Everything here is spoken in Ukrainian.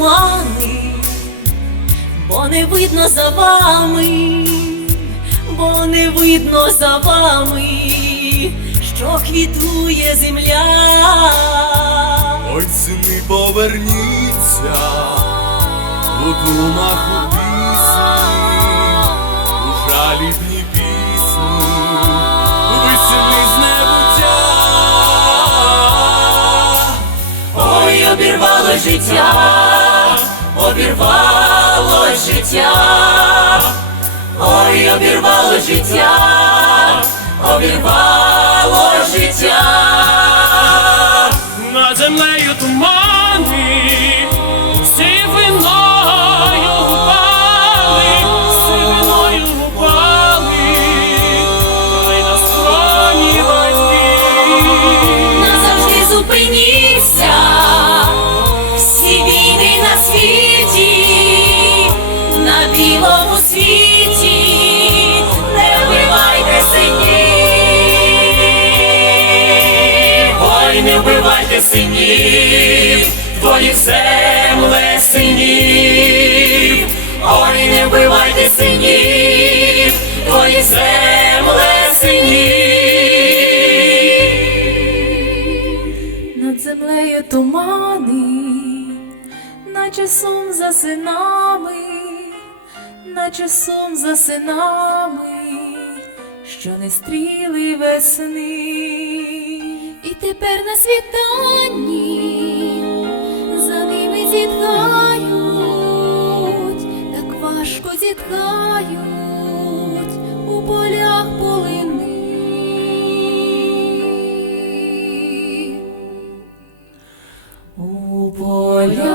Тумани, бо не видно за вами, бо не видно за вами, що квітує земля. Ой, сини, поверніться, у думах обірвало життя, ой, обірвало життя, обірвало життя. над землею тумани, сивиною гупали, сивиною гупали, ой на скроні батьків. Назавжди зупиніться, всі війни на світі, на білому світі, не вбивайте синів. Ой, не вбивайте синів, твоїх земле синів. Ой, не вбивайте синів, твоїх земле синів. Над землею тумани, наче сум за синами, наче сон за синами, що не стріли весни, і тепер на світанні за ними зітхають, так важко зітхають у полях полини. У поля.